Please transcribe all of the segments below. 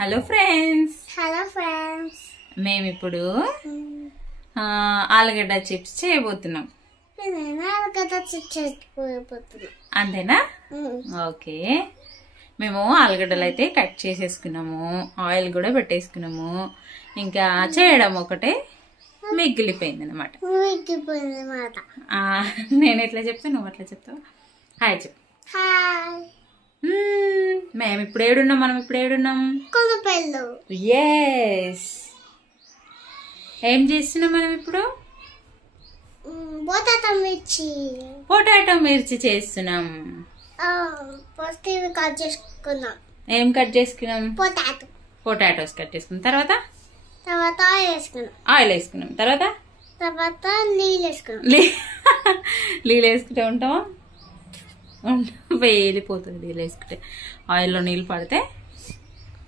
Hello friends, మేము ఇప్పుడు ఆలుగడ్డ చిప్స్ చేయబోతున్నాం. అంతేనా? ఓకే, మేము ఆలుగడ్డలు అయితే కట్ చేసేసుకున్నాము, ఆయిల్ కూడా పెట్టేసుకున్నాము. ఇంకా చేయడం ఒకటే మిగిలిపోయింది అనమాట. నేను ఎట్లా చెప్తాను, నువ్వు అట్లా చెప్తావు. హాయ్ చెప్పు. మేము ఇప్పుడు ఏడున్నాం, మనం ఇప్పుడు ఏడున్నాం. ఎస్, ఏం చేస్తున్నాం మనం ఇప్పుడు? పొటాటో మిర్చి చేస్తున్నాం. ఏం కట్ చేసుకున్నాం? పొటాటోస్ కట్ చేసుకున్నాం. తర్వాత ఆయిల్ వేసుకున్నాం. తర్వాత నీళ్ళు వేసుకుంటే ఉంటావా? పేలిపోతుంది. నీళ్ళు వేసుకుంటే, ఆయిల్లో నీళ్ళు పడితే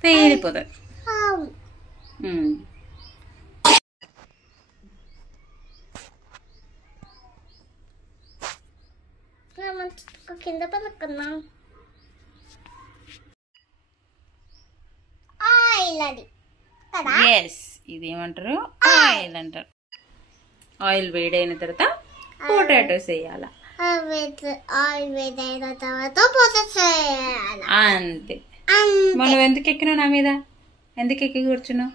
పేలిపోతుంది. కింద పడుకున్నాం. ఇదేమంటారు? ఆయిల్ అంటారు. ఆయిల్ వేడైన తర్వాత పొటాటోస్ వేయాల. అంతే. మనం ఎందుకు ఎక్కినావు నా మీద? ఎందుకు ఎక్కి కూర్చున్నావు?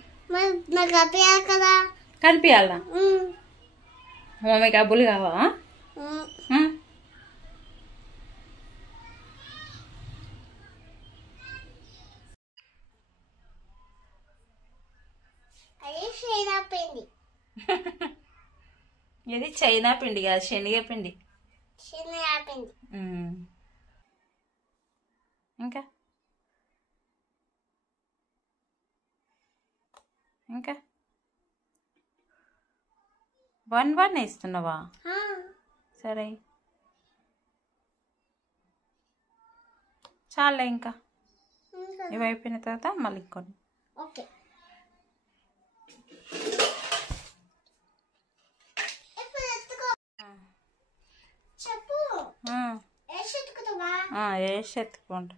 కనిపించాలా? మమ్మీకి అబ్బులు కావా? ఇది చైనా పిండి కాదు, శనగ పిండి. ఇంకా ఇంకా 1 వేస్తున్నావా? సరే, చాలే. ఇంకా ఇవి అయిపోయిన తర్వాత మళ్ళీ కొన్ని. వేసి ఎత్తుకోండి.